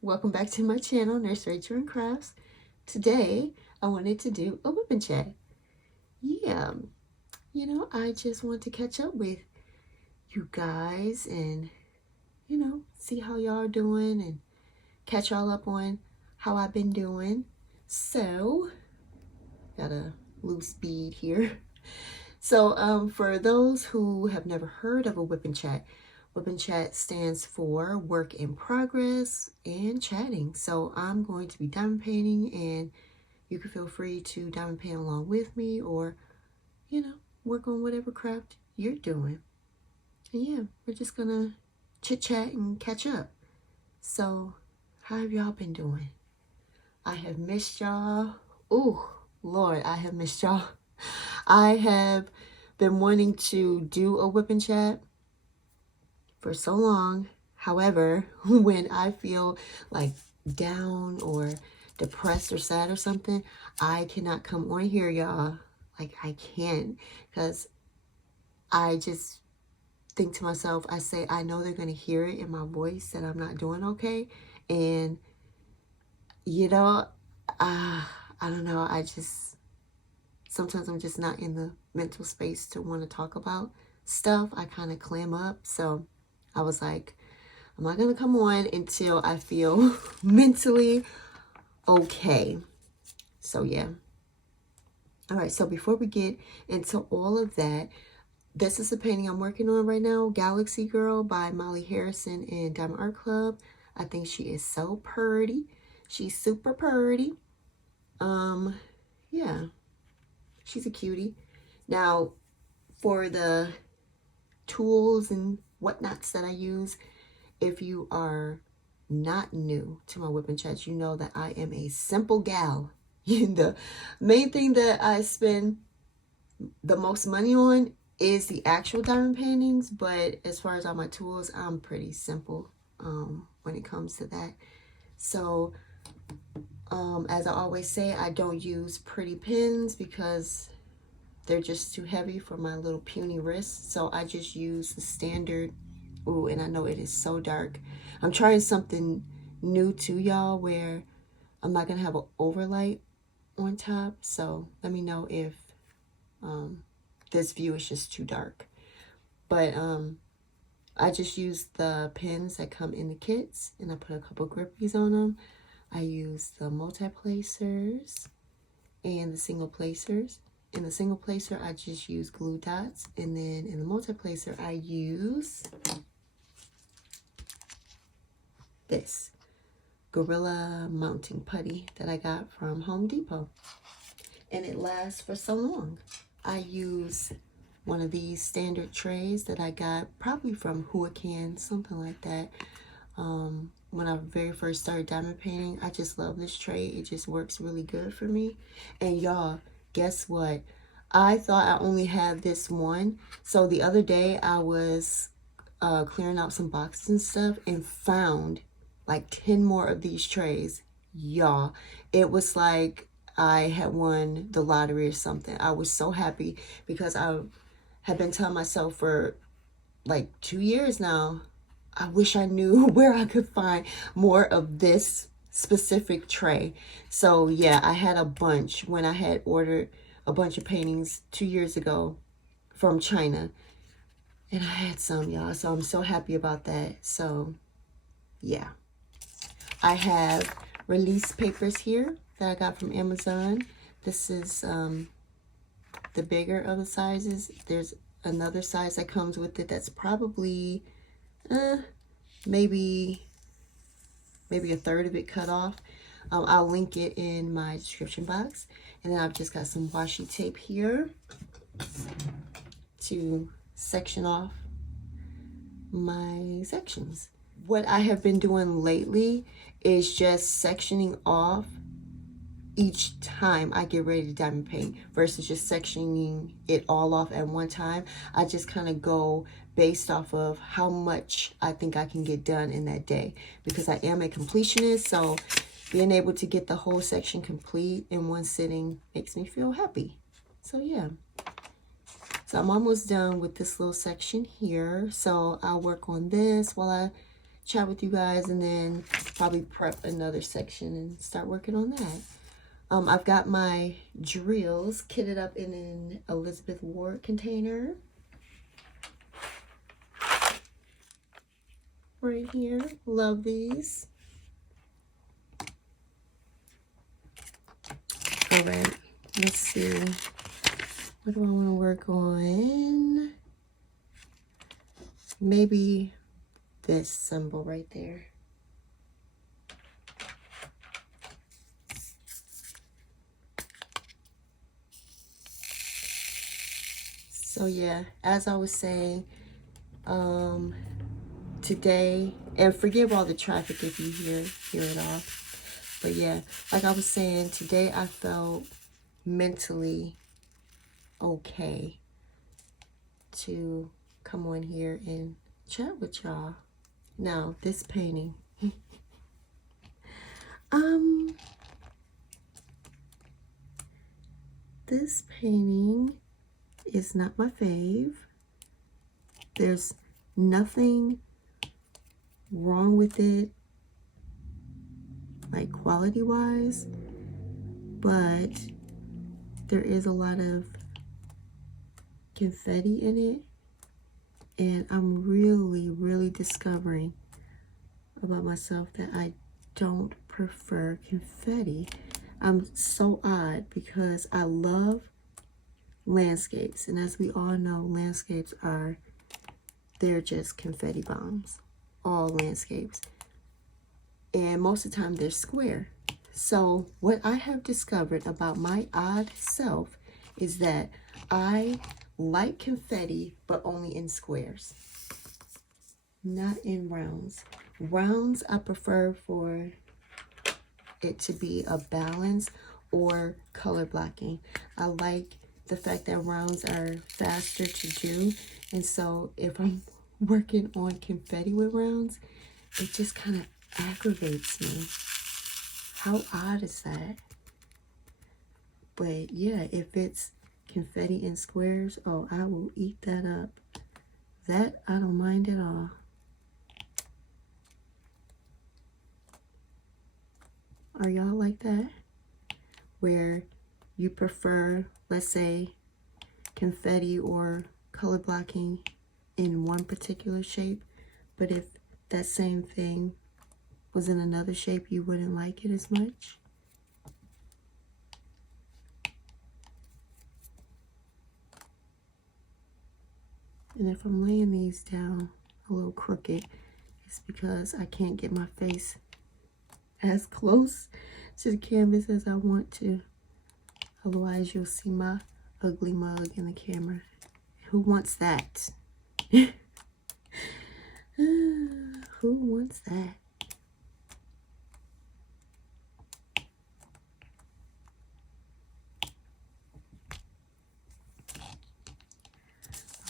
Welcome back to my channel, Nurserachelbsnrn. Today, I wanted to do a whip and chat. Yeah, I just want to catch up with you guys and, see how y'all are doing and catch y'all up on how I've been doing. So, got a loose bead here. So, for those who have never heard of a whip and chat stands for work in progress and chatting. So I'm going to be diamond painting, and you can feel free to diamond paint along with me, or, work on whatever craft you're doing. And yeah, we're just gonna chit chat and catch up. So how have y'all been doing? I have missed y'all. Oh, Lord, I have missed y'all. I have been wanting to do a whip and chat for so long. However, when I feel like down or depressed or sad or something, I cannot come on here, y'all. Like, I can't, because I just think to myself, I say, I know they're going to hear it in my voice that I'm not doing okay. And, I don't know. Sometimes I'm just not in the mental space to want to talk about stuff. I kind of clam up. So I was like, I'm not going to come on until I feel mentally okay. So, yeah. All right. So before we get into all of that, this is the painting I'm working on right now, Galaxy Girl by Molly Harrison and Diamond Art Club. I think she is so pretty. She's super pretty. Yeah. She's a cutie. Now, for the tools and whatnots that I use, if you are not new to my whip and chats, you know that I am a simple gal. The main thing that I spend the most money on is the actual diamond paintings, but as far as all my tools, I'm pretty simple when it comes to that. So as I always say, I don't use pretty pins because they're just too heavy for my little puny wrists. So I just use the standard. Ooh, and I know it is so dark. I'm trying something new to y'all where I'm not going to have an overlight on top. So let me know if this view is just too dark. But I just use the pins that come in the kits, and I put a couple grippies on them. I use the multi-placers and the single placers. In the single placer, I just use glue dots. And then in the multi-placer, I use this Gorilla mounting putty that I got from Home Depot. And it lasts for so long. I use one of these standard trays that I got probably from Huacan, something like that. When I very first started diamond painting, I just love this tray. It just works really good for me. And y'all, guess what? I thought I only had this one. So the other day I was clearing out some boxes and stuff and found like 10 more of these trays. Y'all, it was like I had won the lottery or something. I was so happy because I have been telling myself for like 2 years now, I wish I knew where I could find more of this specific tray. So yeah, I had a bunch when I had ordered a bunch of paintings 2 years ago from China. And I had some, y'all. So I'm so happy about that. So yeah. I have release papers here that I got from Amazon. This is the bigger of the sizes. There's another size that comes with it that's probably maybe a third of it cut off. I'll link it in my description box. And then I've just got some washi tape here to section off my sections. What I have been doing lately is just sectioning off each time I get ready to diamond paint versus just sectioning it all off at one time. I just kind of go based off of how much I think I can get done in that day, because I am a completionist. So being able to get the whole section complete in one sitting makes me feel happy. So yeah. So I'm almost done with this little section here. So I'll work on this while I chat with you guys, and then probably prep another section and start working on that. I've got my drills kitted up in an Elizabeth Ward container right here. Love these. All right, let's see. What do I want to work on? Maybe this symbol right there. So yeah, as I was saying, today, and forgive all the traffic if you hear it all, but yeah, like I was saying, today I felt mentally okay to come on here and chat with y'all. Now, this painting, this painting is not my fave. There's nothing wrong with it, like quality wise, but there is a lot of confetti in it, and I'm really discovering about myself that I don't prefer confetti. I'm so odd because I love landscapes, and as we all know, landscapes they're just confetti bombs, all landscapes, and most of the time they're square. So what I have discovered about my odd self is that I like confetti, but only in squares, not in rounds. Rounds I prefer for it to be a balance or color blocking. I like the fact that rounds are faster to do, and so if I'm working on confetti with rounds, it just kind of aggravates me. How odd is that? But yeah, if it's confetti in squares, oh, I will eat that up. That I don't mind at all. Are y'all like that? Where you prefer, let's say, confetti or color blocking in one particular shape, but if that same thing was in another shape, you wouldn't like it as much? And if I'm laying these down a little crooked, it's because I can't get my face as close to the canvas as I want to. Otherwise, you'll see my ugly mug in the camera. Who wants that? Who wants that?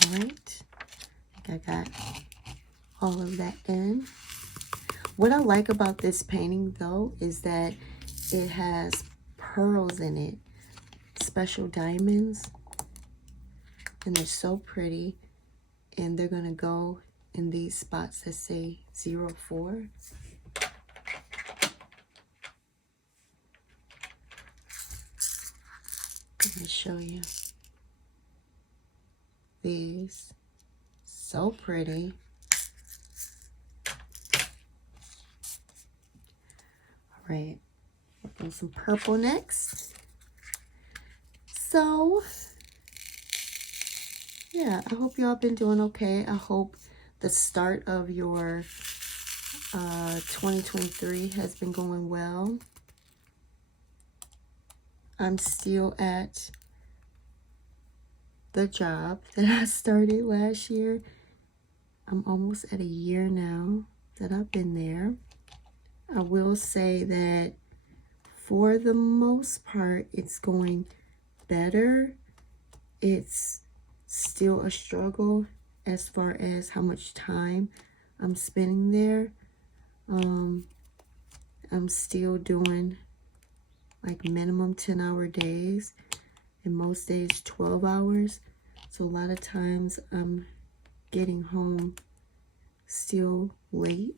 All right, I think I got all of that in. What I like about this painting though is that it has pearls in it, special diamonds, and they're so pretty, and they're gonna go in these spots that say 04. Let me show you these. So pretty. All right, work on some purple next. So yeah, I hope y'all been doing okay. I hope the start of your 2023 has been going well. I'm still at the job that I started last year. I'm almost at a year now that I've been there. I will say that for the most part, it's going better. It's still a struggle as far as how much time I'm spending there. I'm still doing like minimum 10-hour days, and most days 12 hours. So a lot of times I'm getting home still late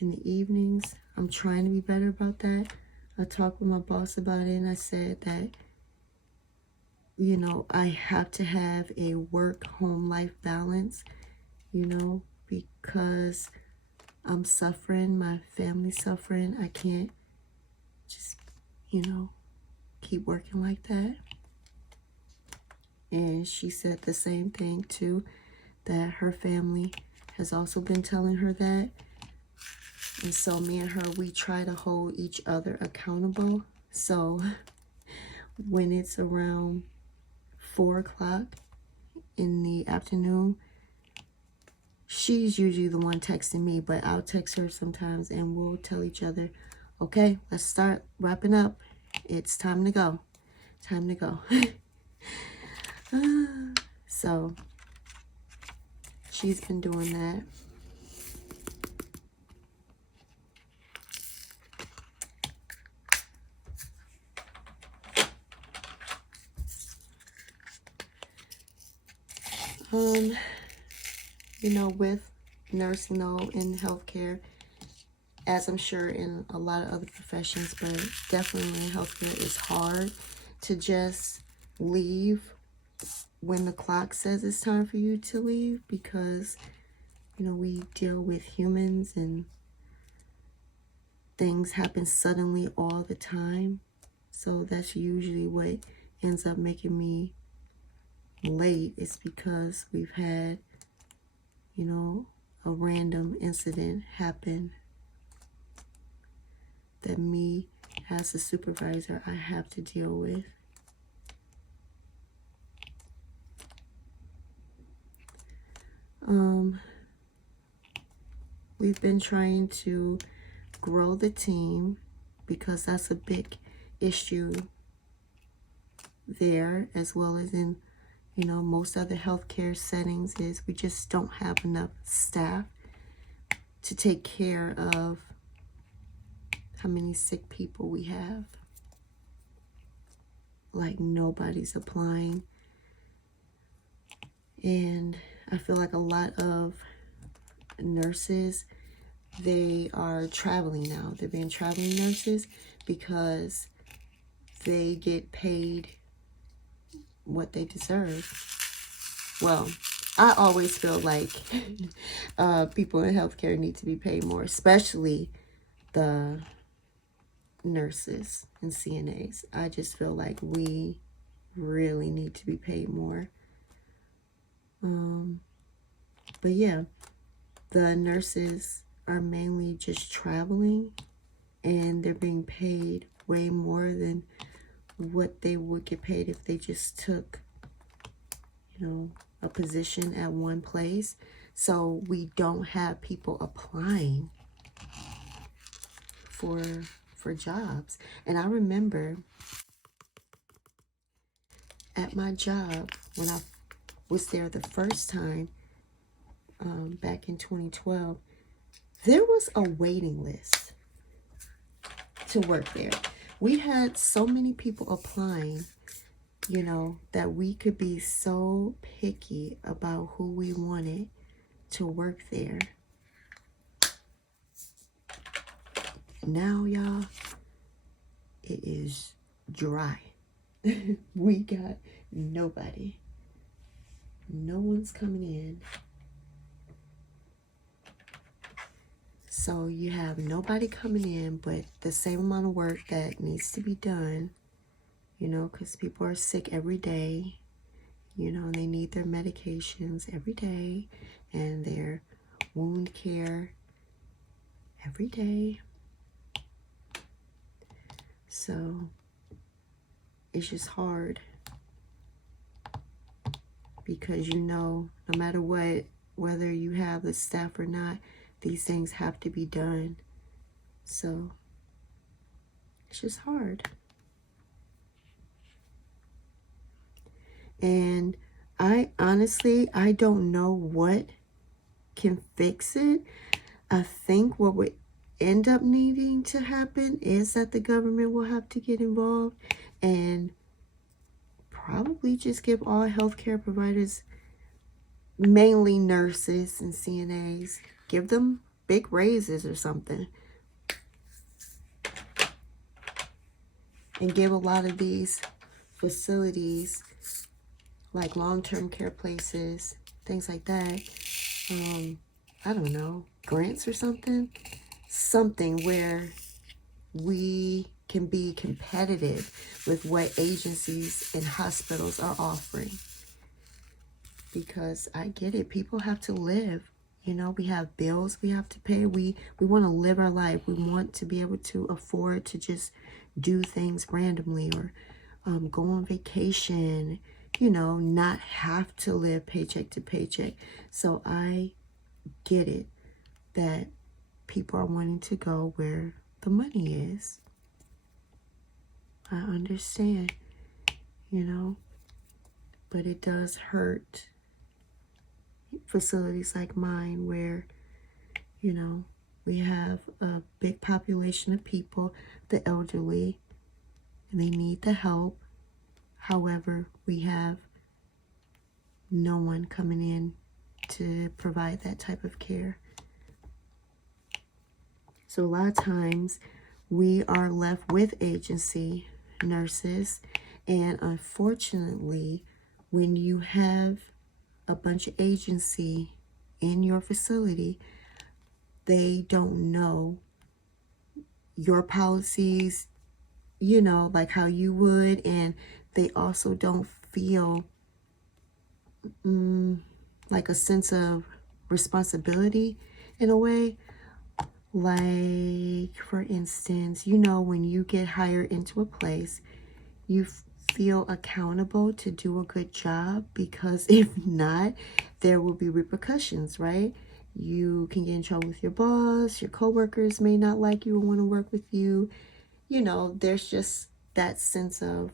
in the evenings. I'm trying to be better about that. I talked with my boss about it, and I said that, you know, I have to have a work-home life balance, you know, because I'm suffering, my family's suffering. I can't just, you know, keep working like that. And she said the same thing too, that her family has also been telling her that. And so me and her, we try to hold each other accountable. So when it's around 4 o'clock in the afternoon, she's usually the one texting me, but I'll text her sometimes and we'll tell each other, okay, let's start wrapping up. It's time to go. Time to go. So she's been doing that. You know, with nursing and healthcare, as I'm sure in a lot of other professions, but definitely in healthcare, it's hard to just leave when the clock says it's time for you to leave, because, you know, we deal with humans and things happen suddenly all the time. So that's usually what ends up making me late. It's because we've had, you know, a random incident happen that me as a supervisor I have to deal with. We've been trying to grow the team because that's a big issue there, as well as in, you know, most other healthcare settings, is we just don't have enough staff to take care of how many sick people we have. Like, nobody's applying. And I feel like a lot of nurses, they are traveling now. They're being traveling nurses because they get paid what they deserve. Well, I always feel like people in healthcare need to be paid more, especially the nurses and CNAs. I just feel like we really need to be paid more. But yeah, the nurses are mainly just traveling, and they're being paid way more than what they would get paid if they just took, you know, a position at one place. So we don't have people applying for jobs. And I remember at my job when I was there the first time, back in 2012, there was a waiting list to work there. We had so many people applying, you know, that we could be so picky about who we wanted to work there. Now, y'all, it is dry. We got nobody. No one's coming in. So you have nobody coming in, but the same amount of work that needs to be done, you know, because people are sick every day. You know, they need their medications every day and their wound care every day. So it's just hard because, you know, no matter what, whether you have the staff or not, these things have to be done. So it's just hard. And I don't know what can fix it. I think what would end up needing to happen is that the government will have to get involved and probably just give all healthcare providers, mainly nurses and CNAs, give them big raises or something. And give a lot of these facilities, like long-term care places, things like that, I don't know, grants or something. Something where we can be competitive with what agencies and hospitals are offering. Because I get it, people have to live. You know, we have bills we have to pay. We want to live our life. We want to be able to afford to just do things randomly, or go on vacation, you know, not have to live paycheck to paycheck. So I get it that people are wanting to go where the money is. I understand, you know, but it does hurt facilities like mine where, you know, we have a big population of people, the elderly, and they need the help. However, we have no one coming in to provide that type of care. So a lot of times we are left with agency nurses, and unfortunately, when you have a bunch of agency in your facility, they don't know your policies, you know, like how you would, and they also don't feel like a sense of responsibility in a way. Like, for instance, you know, when you get hired into a place, you feel accountable to do a good job, because if not, there will be repercussions, right? You can get in trouble with your boss, your coworkers may not like you or want to work with you. You know, there's just that sense of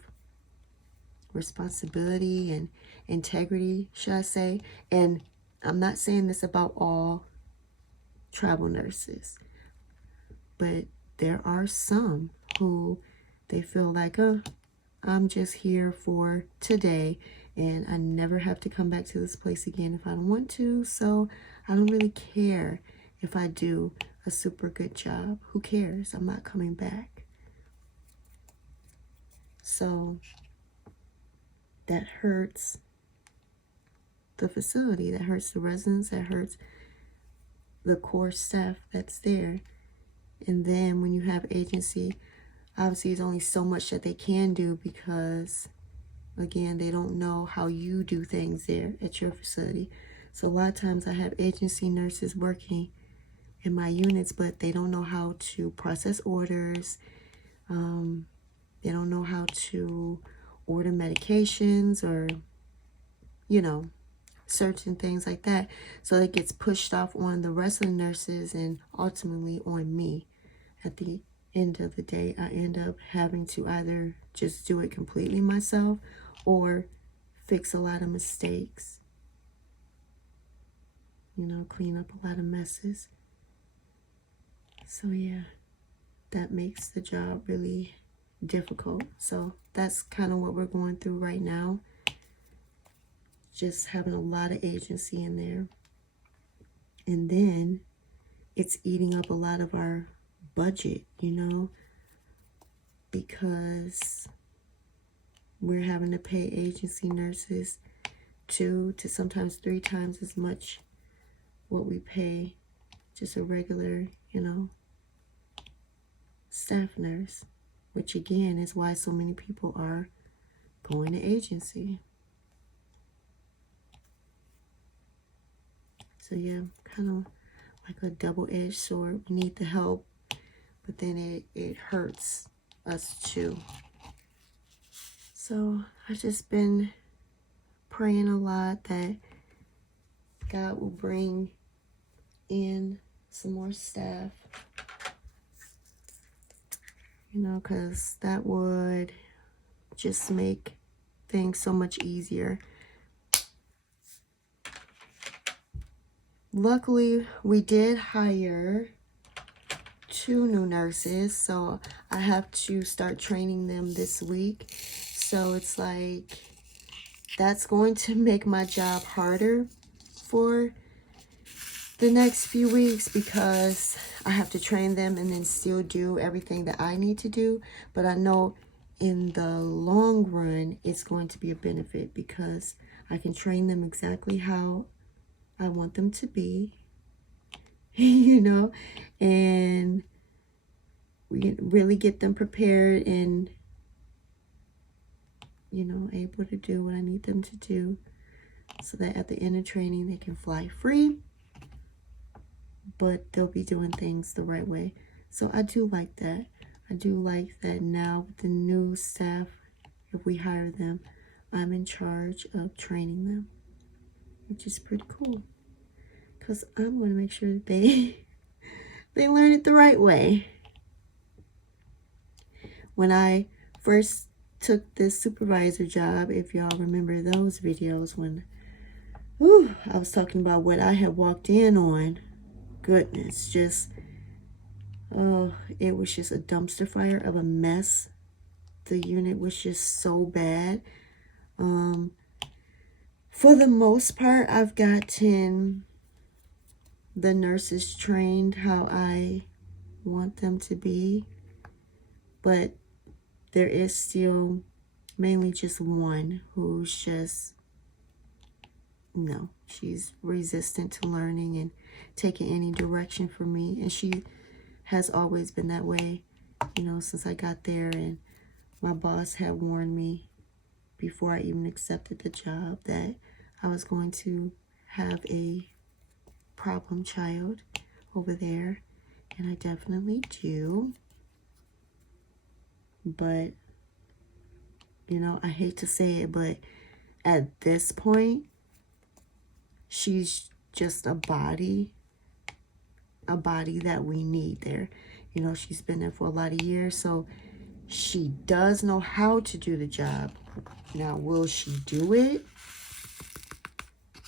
responsibility and integrity, should I say. And I'm not saying this about all travel nurses, but there are some who they feel like, oh, I'm just here for today and I never have to come back to this place again if I don't want to, so I don't really care if I do a super good job. Who cares? I'm not coming back. So that hurts the facility, that hurts the residents, that hurts the core staff that's there. And then when you have agency, obviously there's only so much that they can do, because again, they don't know how you do things there at your facility. So a lot of times I have agency nurses working in my units, but they don't know how to process orders. They don't know how to order medications, or, you know, certain things like that. So it gets pushed off on the rest of the nurses and ultimately on me. At the end of the day, I end up having to either just do it completely myself or fix a lot of mistakes. You know, clean up a lot of messes. So yeah, that makes the job really difficult. So that's kind of what we're going through right now. Just having a lot of agency in there. And then it's eating up a lot of our budget, you know, because we're having to pay agency nurses 2 to sometimes 3 times as much what we pay just a regular, you know, staff nurse, which again is why so many people are going to agency. So yeah, kind of like a double-edged sword. We need the help, but then it hurts us too. So I've just been praying a lot that God will bring in some more staff, you know, because that would just make things so much easier. Luckily, we did hire 2 new nurses, so I have to start training them this week. So it's like, that's going to make my job harder for the next few weeks because I have to train them and then still do everything that I need to do. But I know in the long run, it's going to be a benefit because I can train them exactly how I want them to be, you know, and we really get them prepared and, you know, able to do what I need them to do so that at the end of training, they can fly free, but they'll be doing things the right way. So I do like that. I do like that now with the new staff, if we hire them, I'm in charge of training them, which is pretty cool. Because I'm going to make sure that they learn it the right way. When I first took this supervisor job, if y'all remember those videos when I was talking about what I had walked in on, goodness, just, oh, it was just a dumpster fire of a mess. The unit was just so bad. For the most part, I've gotten the nurses trained how I want them to be, but there is still mainly just one who's just, no, she's resistant to learning and taking any direction from me, and she has always been that way, you know, since I got there. And my boss had warned me before I even accepted the job that I was going to have a problem child over there, and I definitely do. But, you know, I hate to say it, but at this point, she's just a body that we need there. You know, she's been there for a lot of years, so she does know how to do the job. Now, will she do it?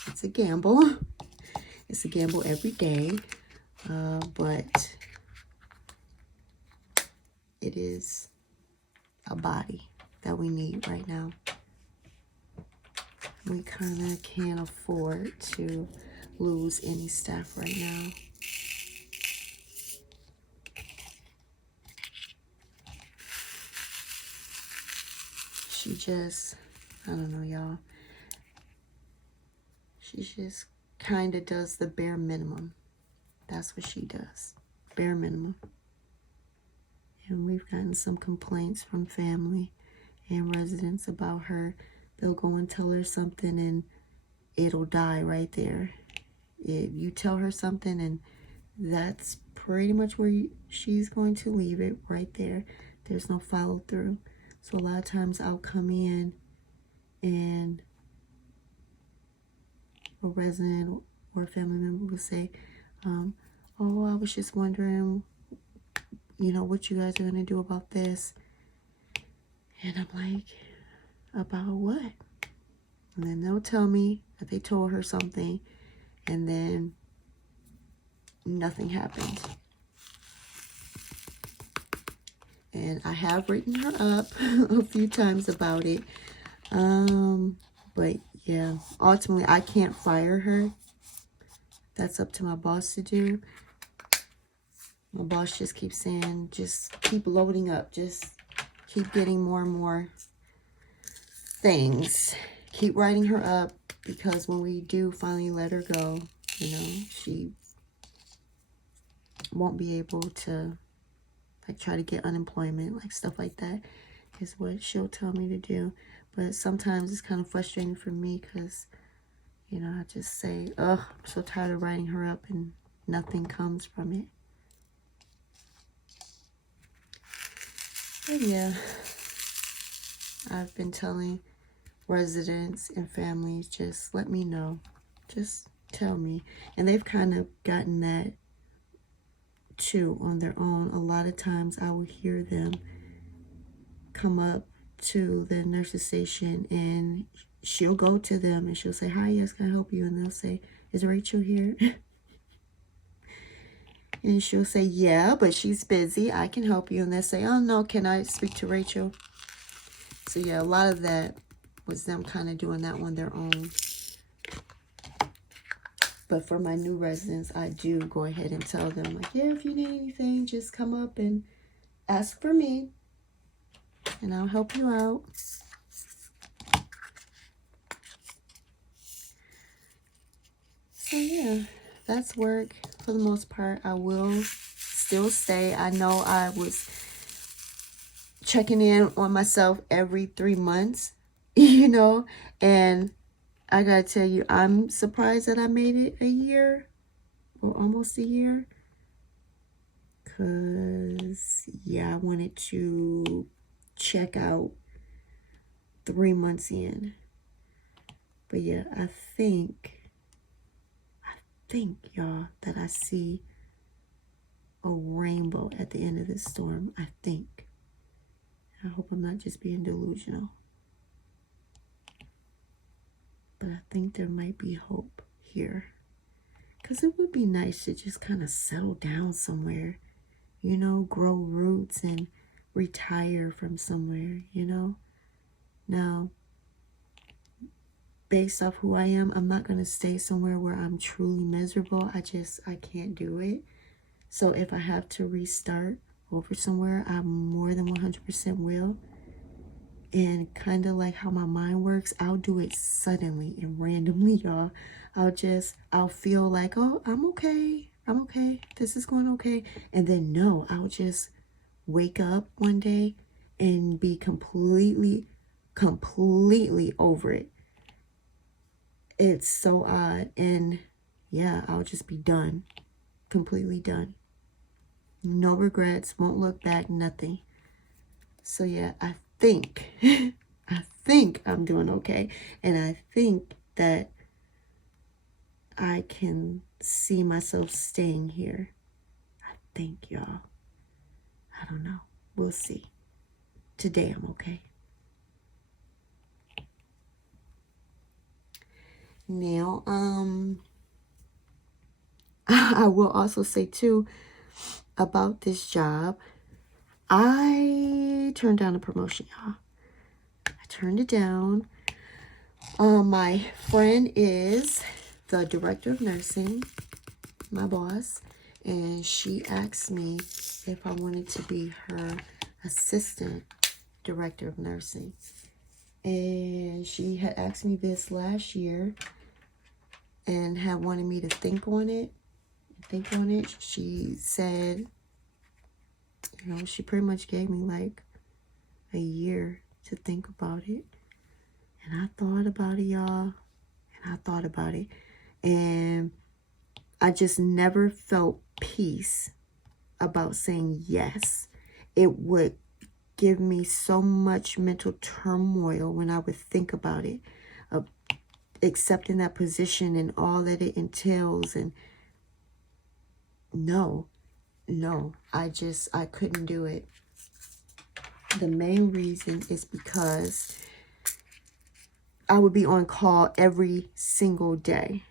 It's a gamble. It's a gamble every day, but it is a body that we need right now. We kind of can't afford to lose any staff right now. She just, I don't know, y'all. She just kind of does the bare minimum. That's what she does. Bare minimum. And we've gotten some complaints from family and residents about her. They'll go and tell her something and it'll die right there. You tell her something and that's pretty much where she's going to leave it, right there. There's no follow through. So a lot of times I'll come in and a resident or a family member will say, oh, I was just wondering, you know, what you guys are going to do about this. And I'm like, about what? And then they'll tell me that they told her something and then nothing happened. And I have written her up a few times about it. But yeah, ultimately I can't fire her. That's up to my boss to do. My boss just keeps saying, just keep loading up. Just keep getting more and more things. Keep writing her up, because when we do finally let her go, you know, she won't be able to like try to get unemployment, like stuff like that is what she'll tell me to do. But sometimes it's kind of frustrating for me because, you know, I just say, ugh, I'm so tired of writing her up and nothing comes from it. But yeah, I've been telling residents and families, just let me know. Just tell me. And they've kind of gotten that too on their own. A lot of times I will hear them come up to the nurse's station and she'll go to them and she'll say, hi, yes, can I help you? And they'll say, is Rachel here? And she'll say, yeah, but she's busy. I can help you. And they'll say, oh, no, can I speak to Rachel? So, yeah, a lot of that was them kind of doing that on their own. But for my new residents, I do go ahead and tell them, like, yeah, if you need anything, just come up and ask for me, and I'll help you out. So yeah, that's work for the most part. I will still stay. I know I was checking in on myself every 3 months, you know, and I gotta tell you, I'm surprised that I made it a year or almost a year. Because, yeah, I wanted to check out 3 months in. But yeah, I think, y'all, that I see a rainbow at the end of this storm. I think. I hope I'm not just being delusional. But I think there might be hope here. Because it would be nice to just kind of settle down somewhere. You know, grow roots and retire from somewhere, you know. Now, based off who I am, I'm not going to stay somewhere where I'm truly miserable. I can't do it. So if I have to restart over somewhere, I more than 100% will. And kind of like how my mind works, I'll do it suddenly and randomly, y'all. I'll feel like, oh, I'm okay. This is going okay. And then no, I'll just wake up one day and be completely over it. It's so odd. And yeah, I'll just be done. Completely done. No regrets. Won't look back. Nothing. So yeah, I think I'm doing okay. And I think that I can see myself staying here. I think, y'all. I don't know. We'll see. Today I'm okay. Now, I will also say too about this job. I turned down a promotion, y'all. I turned it down. My friend is the director of nursing, my boss, and she asked me if I wanted to be her assistant director of nursing. And she had asked me this last year and had wanted me to think on it. She said, you know, she pretty much gave me like a year to think about it. And I thought about it, y'all. And I thought about it. And I just never felt peace about saying yes. It would give me so much mental turmoil when I would think about it, of accepting that position and all that it entails. And no, I couldn't do it. The main reason is because I would be on call every single day.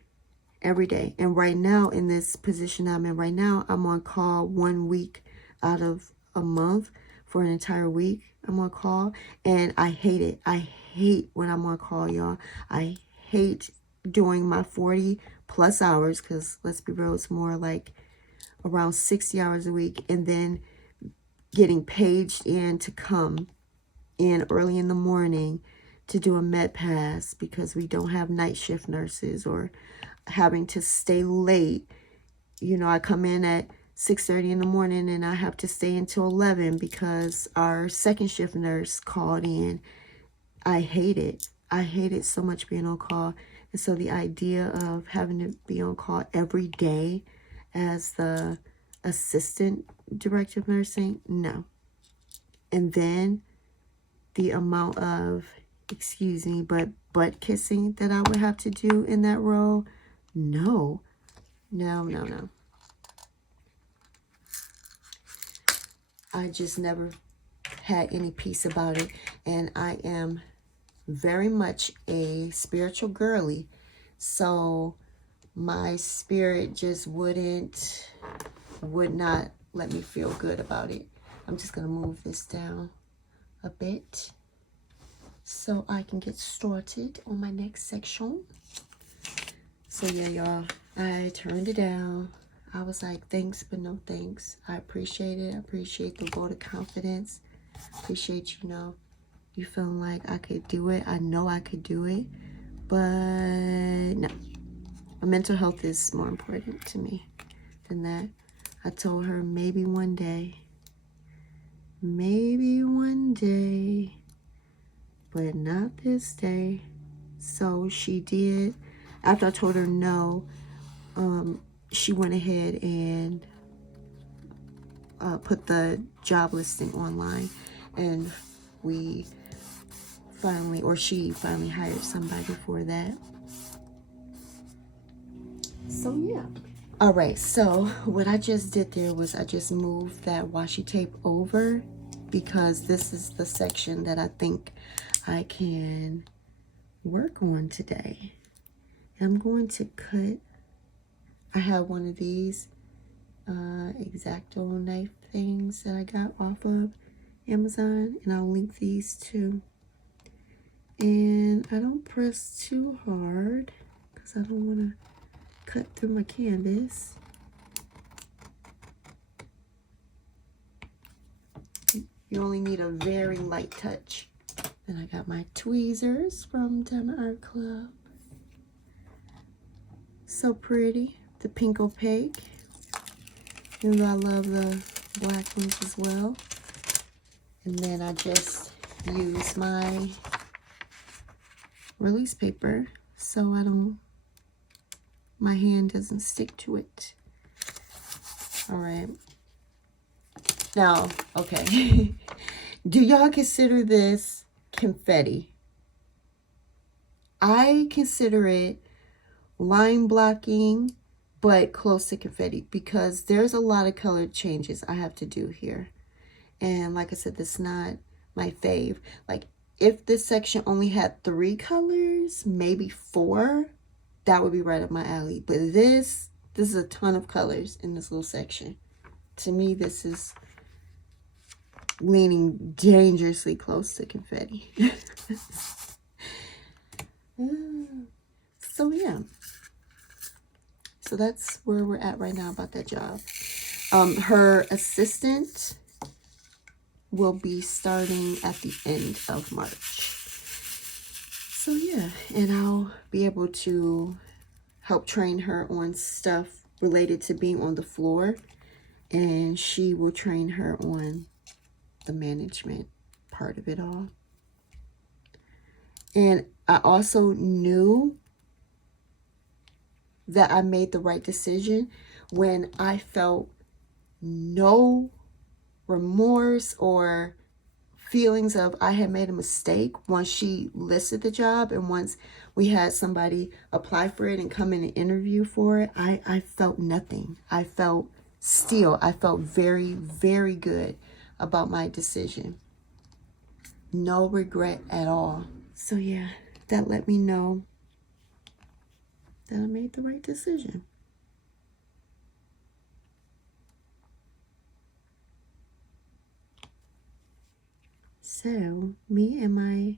Every day. And right now, in this position I'm in right now, I'm on call 1 week out of a month. For an entire week, I'm on call. And I hate it. I hate when I'm on call, y'all. I hate doing my 40 plus hours, because let's be real, it's more like around 60 hours a week. And then getting paged in to come in early in the morning to do a med pass because we don't have night shift nurses, or having to stay late. You know, I come in at 6:30 in the morning and I have to stay until 11 because our second shift nurse called in. I hate it. I hate it so much being on call. And so the idea of having to be on call every day as the assistant director of nursing, no. And then the amount of, excuse me, but butt kissing that I would have to do in that role, no. I just never had any peace about it. And I am very much a spiritual girly. So my spirit just would not let me feel good about it. I'm just going to move this down a bit so I can get started on my next section. So yeah, y'all, I turned it down. I was like, thanks, but no thanks. I appreciate it. I appreciate the vote of confidence. Appreciate, you know, you feeling like I could do it. I know I could do it. But no. My mental health is more important to me than that. I told her maybe one day. Maybe one day. But not this day. So she did. After I told her no, she went ahead and put the job listing online, and we finally, or she finally hired somebody for that. So yeah. All right, so what I just did there was I just moved that washi tape over because this is the section that I think I can work on today. I'm going to cut. I have one of these X-Acto knife things that I got off of Amazon, and I'll link these too. And I don't press too hard because I don't want to cut through my canvas. You only need a very light touch. And I got my tweezers from Diamond Art Club. So pretty. The pink opaque. And I love the black ones as well. And then I just use my release paper so my hand doesn't stick to it. All right. Now, okay. Do y'all consider this confetti? I consider it line blocking, but close to confetti because there's a lot of color changes I have to do here. And like I said, this is not my fave. Like if this section only had 3 colors, maybe 4, that would be right up my alley. But this is a ton of colors in this little section. To me, this is leaning dangerously close to confetti. So yeah. So that's where we're at right now about that job. Her assistant will be starting at the end of March. So yeah, and I'll be able to help train her on stuff related to being on the floor, and she will train her on the management part of it all. And I also knew that I made the right decision when I felt no remorse or feelings of I had made a mistake once she listed the job, and once we had somebody apply for it and come in and interview for it. I felt nothing. I felt very, very good about my decision. No regret at all. So yeah, that let me know that I made the right decision. So, me and my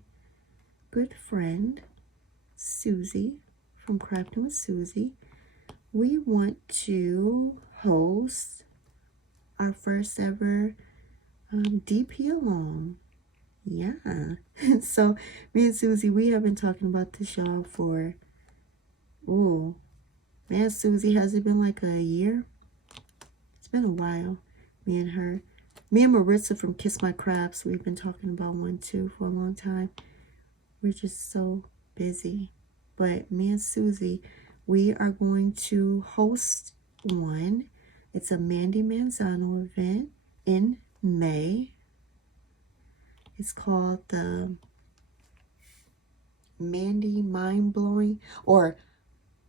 good friend, Susie, from Crafting with Susie, we want to host our first ever DP along. Yeah. So, me and Susie, we have been talking about this y'all for, oh, man, Susie, has it been like a year? It's been a while. Me and her. Me and Maritza from Kiss My Crafts, we've been talking about one too for a long time. We're just so busy. But me and Susie, we are going to host one. It's a Mandy Manzano event in May. It's called the Mandy Mind-Blowing or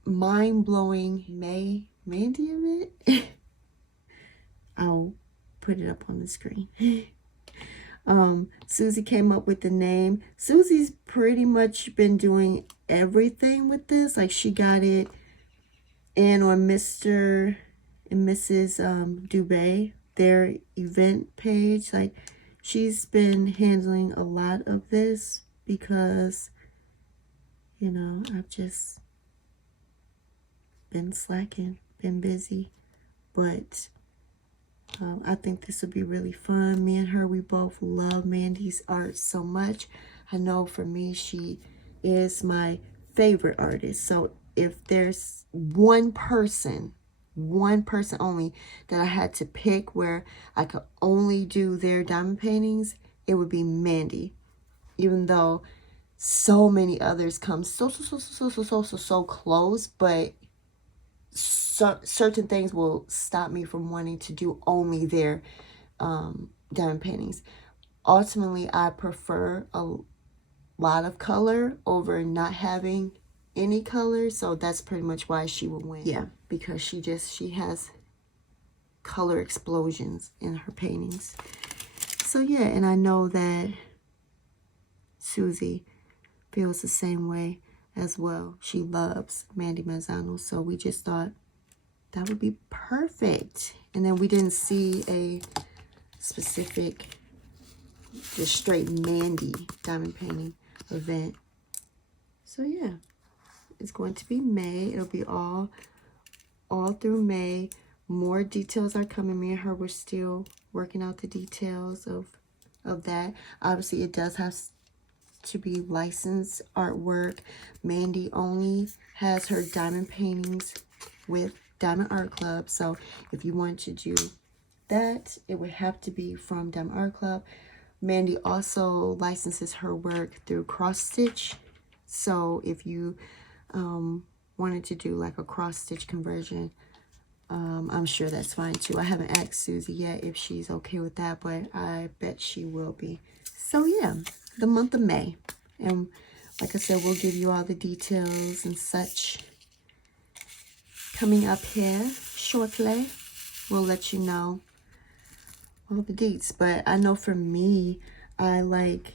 Mind-Blowing Mandy event. I'll put it up on the screen. Susie came up with the name. Susie's pretty much been doing everything with this. Like she got it in on Mr. and Mrs. Dubé, their event page. Like she's been handling a lot of this because, you know, I've just been slacking, been busy, but I think this will be really fun. Me and her, we both love Mandy's art so much. I know for me, she is my favorite artist. So if there's one person only that I had to pick where I could only do their diamond paintings, it would be Mandy. Even though so many others come so close, but certain things will stop me from wanting to do only their diamond paintings. Ultimately, I prefer a lot of color over not having any color, so that's pretty much why she will win. Yeah, because she has color explosions in her paintings. So yeah, and I know that Susie feels the same way as well. She loves Mandy Manzano, so we just thought that would be perfect. And then we didn't see a specific, just straight Mandy diamond painting event. So yeah, it's going to be May. It'll be all through May. More details are coming. Me and her, we're still working out the details of that. Obviously, it does have to be licensed artwork. Mandy only has her diamond paintings with Diamond Art Club. So if you want to do that, it would have to be from Diamond Art Club. Mandy also licenses her work through cross stitch. So if you wanted to do like a cross stitch conversion, I'm sure that's fine too. I haven't asked Susie yet if she's okay with that, but I bet she will be. So yeah, the month of May. And like I said, we'll give you all the details and such coming up here shortly. We'll let you know all the dates. But I know for me, I like,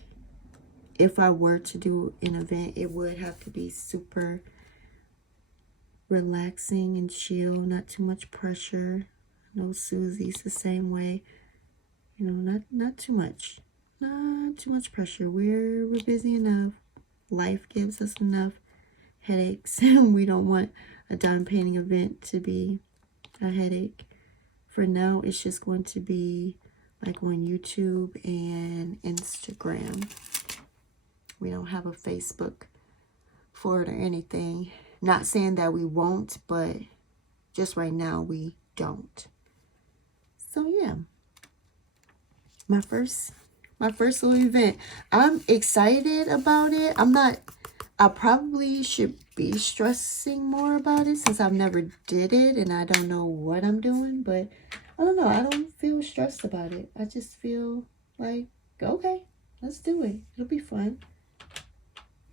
if I were to do an event, it would have to be super relaxing and chill, not too much pressure. I know Susie's the same way. You know, not too much. Not too much pressure. We're busy enough. Life gives us enough headaches. We don't want a diamond painting event to be a headache. For now, it's just going to be like on YouTube and Instagram. We don't have a Facebook for it or anything. Not saying that we won't, but just right now we don't. So yeah, my first little event. I'm excited about it. I probably should be stressing more about it since I've never did it and I don't know what I'm doing, but I don't know. I don't feel stressed about it. I just feel like, okay, let's do it. It'll be fun.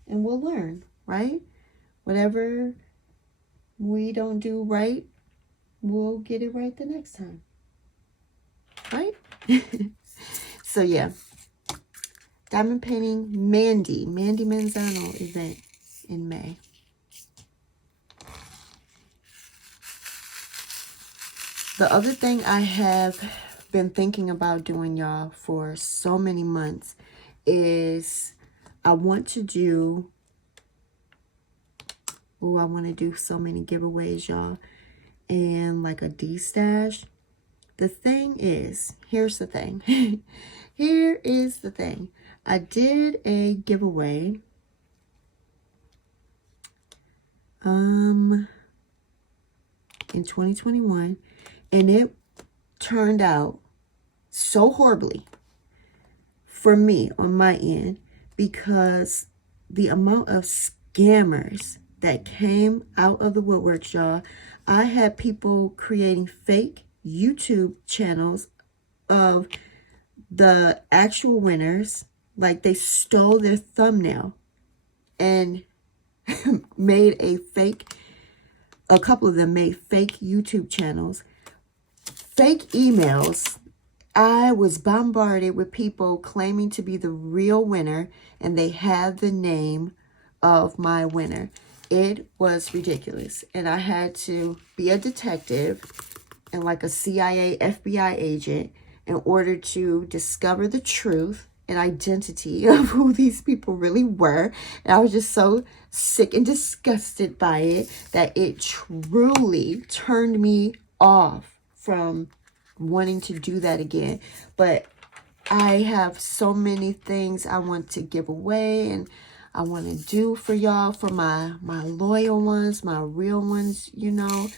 And we'll learn, right? Whatever we don't do right, we'll get it right the next time. Right? So yeah. Diamond painting Mandy Manzano event in May. The other thing I have been thinking about doing, y'all, for so many months is I want to do so many giveaways, y'all, and like a D-stash. The thing is, here's the thing. Here is the thing. I did a giveaway in 2021, and it turned out so horribly for me on my end because the amount of scammers that came out of the woodworks, y'all. I had people creating fake YouTube channels of the actual winners. Like, they stole their thumbnail and made a couple of them made fake YouTube channels, fake emails. I was bombarded with people claiming to be the real winner, and they had the name of my winner. It was ridiculous, and I had to be a detective and like a CIA, FBI agent in order to discover the truth an identity of who these people really were. And I was just so sick and disgusted by it that it truly turned me off from wanting to do that again. But I have so many things I want to give away and I want to do for y'all, for my loyal ones, my real ones, you know.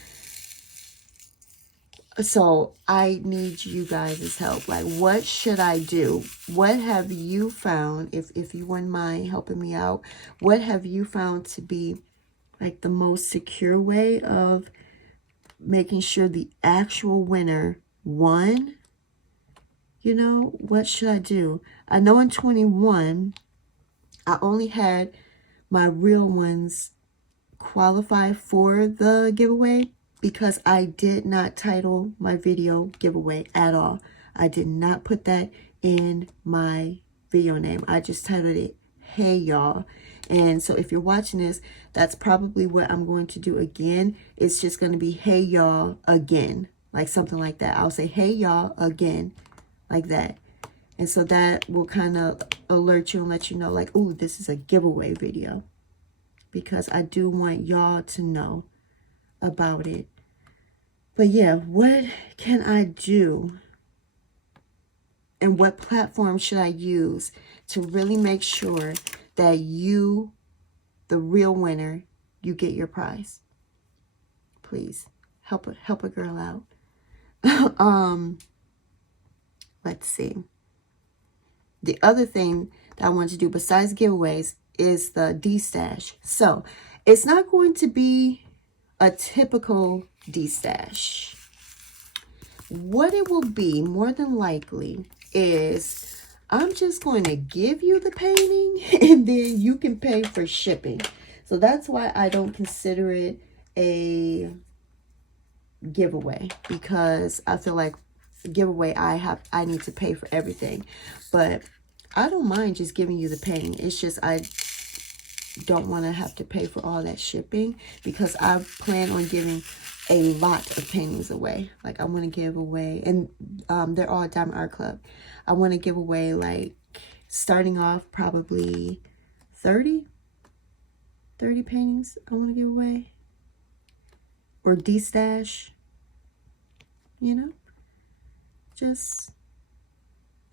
So I need you guys' help. Like, what should I do? What have you found, if you wouldn't mind helping me out, what have you found to be like the most secure way of making sure the actual winner won? You know, what should I do? I know in 21, I only had my real ones qualify for the giveaway because I did not title my video giveaway at all. I did not put that in my video name. I just titled it, Hey Y'all. And so if you're watching this, that's probably what I'm going to do again. It's just going to be Hey Y'all again, like something like that. I'll say Hey Y'all again, like that. And so that will kind of alert you and let you know, like, oh, this is a giveaway video. Because I do want y'all to know about it. But yeah, what can I do? And what platform should I use to really make sure that you, the real winner, you get your prize? Please, help a girl out. Let's see. The other thing that I want to do besides giveaways is the D-stash. So it's not going to be a typical D-stash. What it will be more than likely is I'm just going to give you the painting and then you can pay for shipping. So that's why I don't consider it a giveaway, because I feel like giveaway I need to pay for everything. But I don't mind just giving you the painting. It's just I don't want to have to pay for all that shipping, because I plan on giving a lot of paintings away. Like, I want to give away, and they're all Diamond Art Club. I want to give away, like, starting off probably 30 paintings I want to give away, or D-stash, you know, just,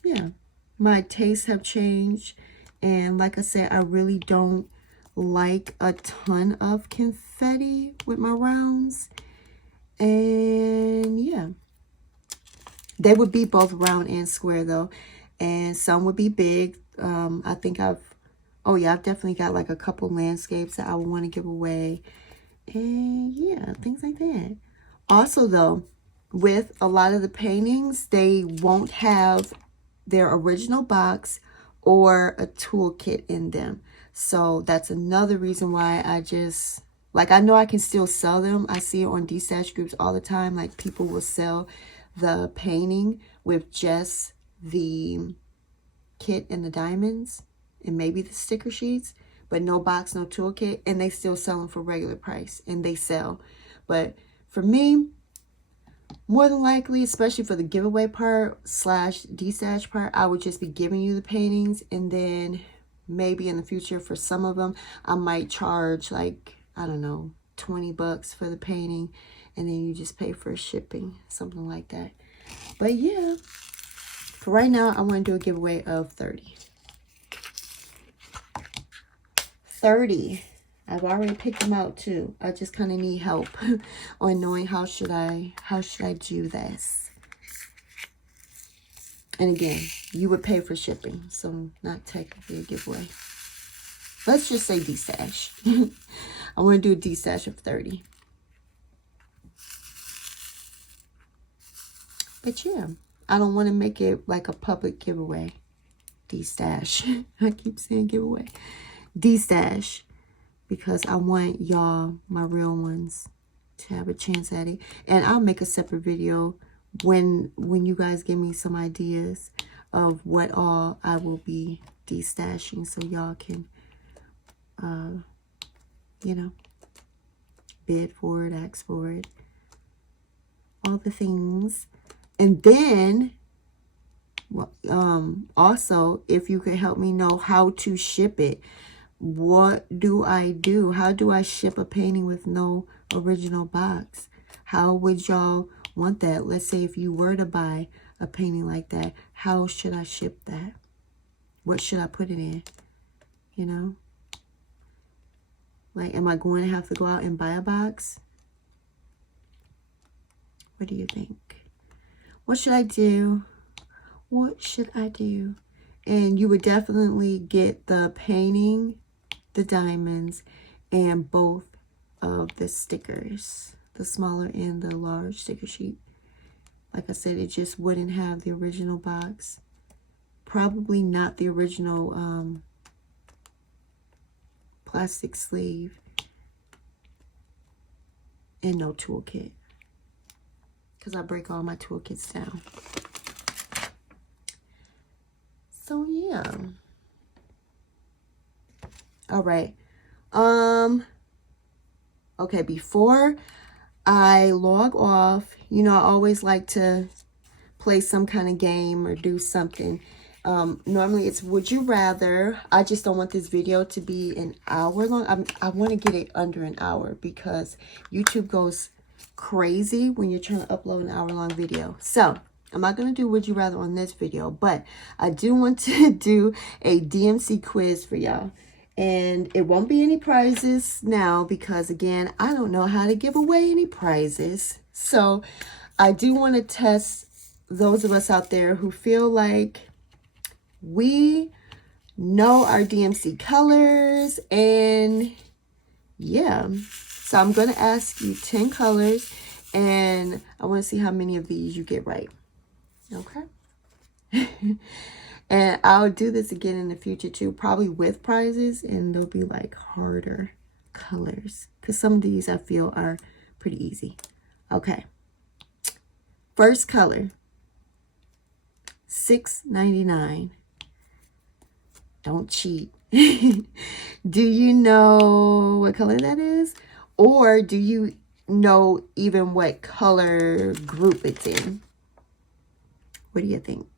yeah. My tastes have changed, and like I said, I really don't like a ton of confetti with my rounds. And yeah, they would be both round and square though, and some would be big. I think I've definitely got like a couple landscapes that I would want to give away, and yeah, things like that. Also though, with a lot of the paintings, they won't have their original box or a toolkit in them. So that's another reason why I just, like, I know I can still sell them. I see it on D-stash groups all the time. Like, people will sell the painting with just the kit and the diamonds and maybe the sticker sheets, but no box, no toolkit, and they still sell them for regular price, and they sell. But for me, more than likely, especially for the giveaway part / D-stash part, I would just be giving you the paintings, and then maybe in the future for some of them, I might charge like, I don't know, 20 bucks for the painting, and then you just pay for shipping, something like that. But yeah, for right now, I want to do a giveaway of 30. 30. I've already picked them out too. I just kind of need help on knowing how should I do this. And again, you would pay for shipping, so not technically a giveaway. Let's just say D-stash. I want to do a D-stash of 30. But yeah, I don't want to make it like a public giveaway. D-stash. I keep saying giveaway. D-stash. Because I want y'all, my real ones, to have a chance at it. And I'll make a separate video when you guys give me some ideas of what all I will be de-stashing, so y'all can, you know, bid for it, ask for it, all the things. And then Also, if you could help me know how to ship it. What do I do? How do I ship a painting with no original box? How would y'all want that? Let's say if you were to buy a painting like that, how should I ship that? What should I put it in? You know? Like, am I going to have to go out and buy a box? What do you think? What should I do? What should I do? And you would definitely get the painting, the diamonds, and both of the stickers, the smaller and the large sticker sheet. Like I said, it just wouldn't have the original box. Probably not the original plastic sleeve, and no toolkit, because I break all my toolkits down. So yeah. All right. Okay, before I log off, you know, I always like to play some kind of game or do something. Normally it's would you rather. I just don't want this video to be an hour long. I want to get it under an hour because YouTube goes crazy when you're trying to upload an hour-long video. So I'm not going to do would you rather on this video, but I do want to do a DMC quiz for y'all. And it won't be any prizes now because, again, I don't know how to give away any prizes. So I do want to test those of us out there who feel like we know our DMC colors. And yeah, so I'm going to ask you 10 colors and I want to see how many of these you get right. Okay. And I'll do this again in the future too, probably with prizes, and they'll be like harder colors because some of these I feel are pretty easy. Okay. First color, $6.99. Don't cheat. Do you know what color that is? Or do you know even what color group it's in? What do you think?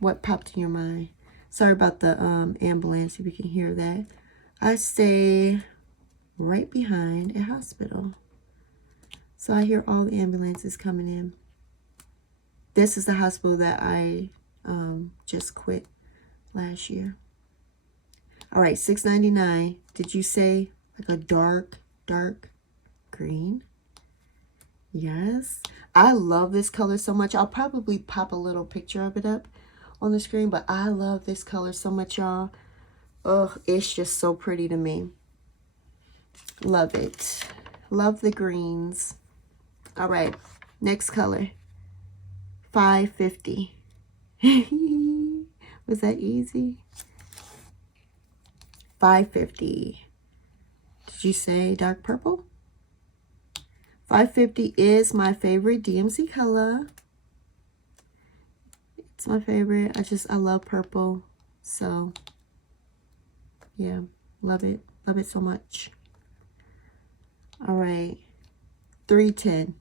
What popped in your mind? Sorry about the ambulance, if you can hear that. I stay right behind a hospital. So I hear all the ambulances coming in. This is the hospital that I just quit last year. All right, $6.99. Did you say like a dark green? Yes. I love this color so much. I'll probably pop a little picture of it up on the screen, but I love this color so much, y'all. Oh, it's just so pretty to me. Love it. Love the greens. All right, next color, $5.50. Was that easy? $5.50. Did you say dark purple? $5.50 is my favorite DMC color. It's my favorite. I love purple. So yeah, love it. Love it so much. All right, $3.10.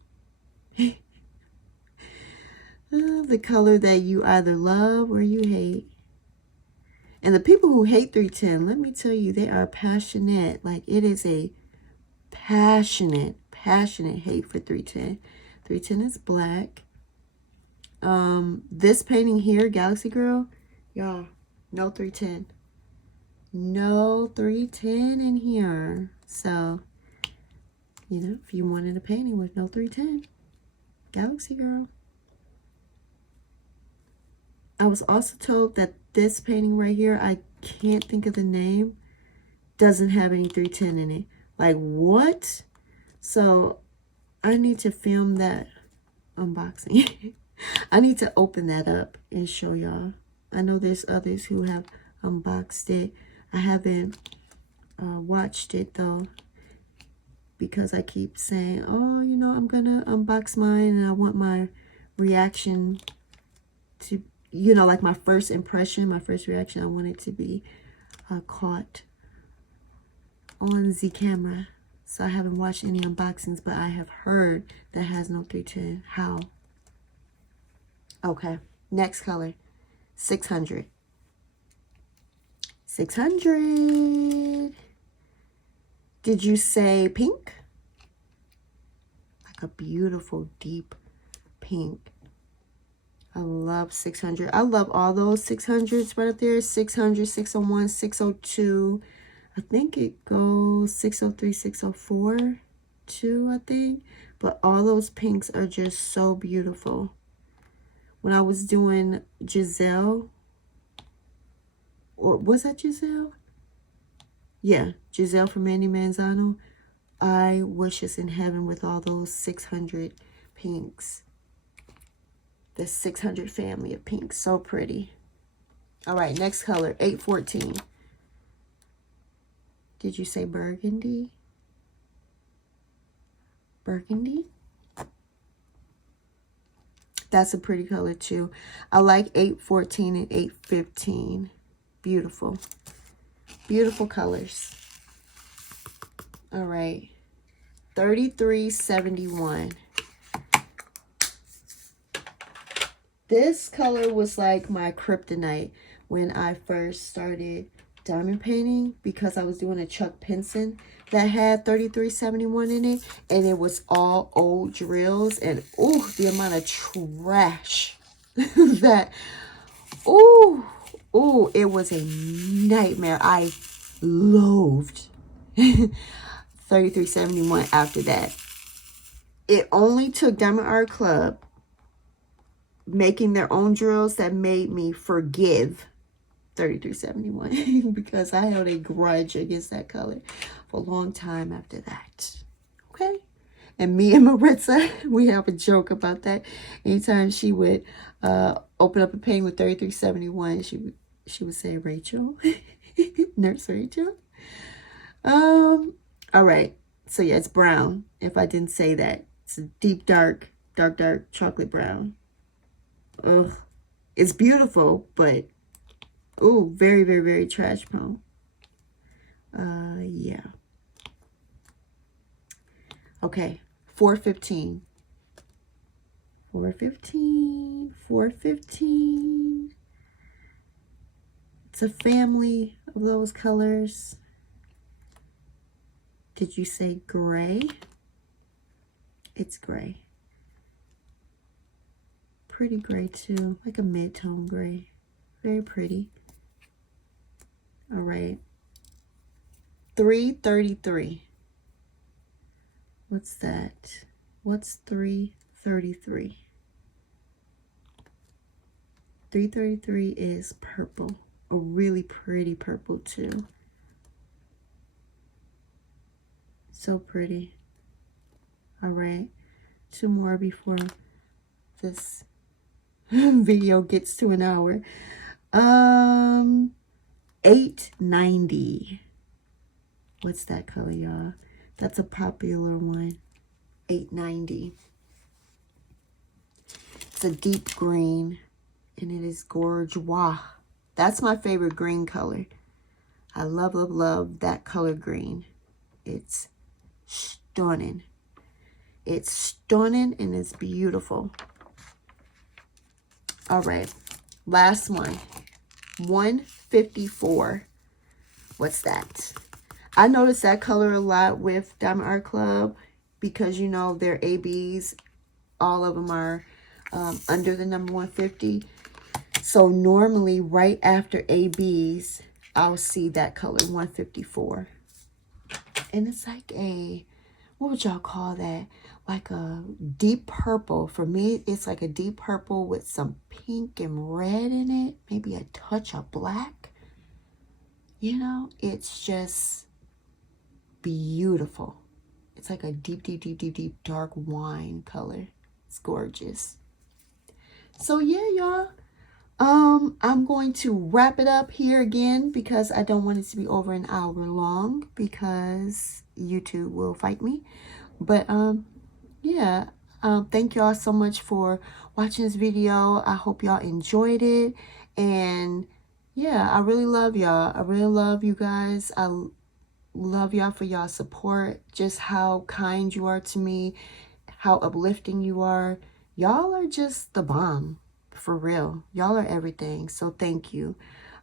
The color that you either love or you hate. And the people who hate $3.10, let me tell you, they are passionate. Like, it is a passionate hate for $3.10. $3.10 is black. This painting here, Galaxy Girl, y'all, no $3.10. No $3.10 in here. So, you know, if you wanted a painting with no $3.10, Galaxy Girl. I was also told that this painting right here, I can't think of the name, doesn't have any $3.10 in it. Like, what? So I need to film that unboxing. I need to open that up and show y'all. I know there's others who have unboxed it. I haven't watched it though, because I keep saying, oh, you know, I'm gonna unbox mine and I want my reaction to, you know, like my first impression, my first reaction, I want it to be caught on the camera. So I haven't watched any unboxings, but I have heard that has no $3.10. How? Okay, Next color, 600. 600. Did you say pink? Like a beautiful deep pink. I love 600. I love all those 600s right up there. 600, 601, 602. I think it goes 603, 604 too, I think. But all those pinks are just so beautiful. When I was doing Giselle, or was that Giselle? Yeah, Giselle from Mandy Manzano. I wish us in heaven with all those 600 pinks. The 600 family of pinks. So pretty. All right, next color, 814. Did you say burgundy? Burgundy? That's a pretty color too. I like 814 and 815. Beautiful. Beautiful colors. All right. 3371. This color was like my kryptonite when I first started diamond painting, because I was doing a Chuck Pinson that had 3371 in it, and it was all old drills, and oh, the amount of trash that, oh, it was a nightmare. I loathed 3371 after that. It only took Diamond Art Club making their own drills that made me forgive 3371 because I held a grudge against that color for a long time after that. Okay? And me and Maritza, we have a joke about that. Anytime she would open up a painting with 3371, she would say, Rachel, Nurse Rachel. All right. So yeah, it's brown. If I didn't say that, it's a deep, dark chocolate brown. Ugh, it's beautiful, but oh, very, very, very trash prone. Yeah. Okay, 415. 415. 415. It's a family of those colors. Did you say gray? It's gray. Pretty gray too, like a mid-tone gray. Very pretty. All right. 333. What's that? What's 333? 333 is purple. A really pretty purple too. So pretty. All right. Two more before this video gets to an hour. 890. What's that color, y'all? That's a popular one. 890. It's a deep green, and it is gorgeous. That's my favorite green color. I love, love, love that color green. It's stunning. It's stunning and it's beautiful. All right, last one. 154. What's that? I noticed that color a lot with Diamond Art Club because, you know, their ABs, all of them are under the number 150. So normally right after ABs, I'll see that color, 154. And it's like a, what would y'all call that? Like a deep purple. For me, it's like a deep purple with some pink and red in it. Maybe a touch of black. You know, it's just beautiful. It's like a deep, deep, deep, deep, deep dark wine color. It's gorgeous. So yeah, y'all. I'm going to wrap it up here again because I don't want it to be over an hour long because YouTube will fight me. But yeah, thank y'all so much for watching this video. I hope y'all enjoyed it. And yeah, I really love y'all. I really love you guys. I love y'all for y'all support, just how kind you are to me, how uplifting you are. Y'all are just the bomb. For real. Y'all are everything. So thank you.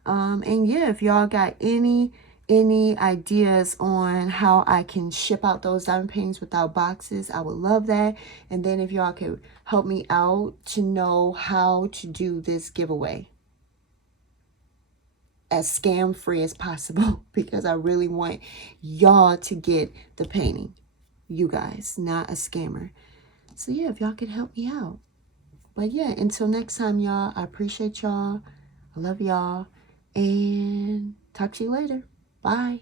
And yeah, if y'all got any ideas on how I can ship out those diamond paintings without boxes, I would love that. And then if y'all could help me out to know how to do this giveaway as scam free as possible, because I really want y'all to get the painting, you guys, not a scammer. So yeah, if y'all could help me out. But yeah, until next time, y'all, I appreciate y'all. I love y'all, and talk to you later. Bye.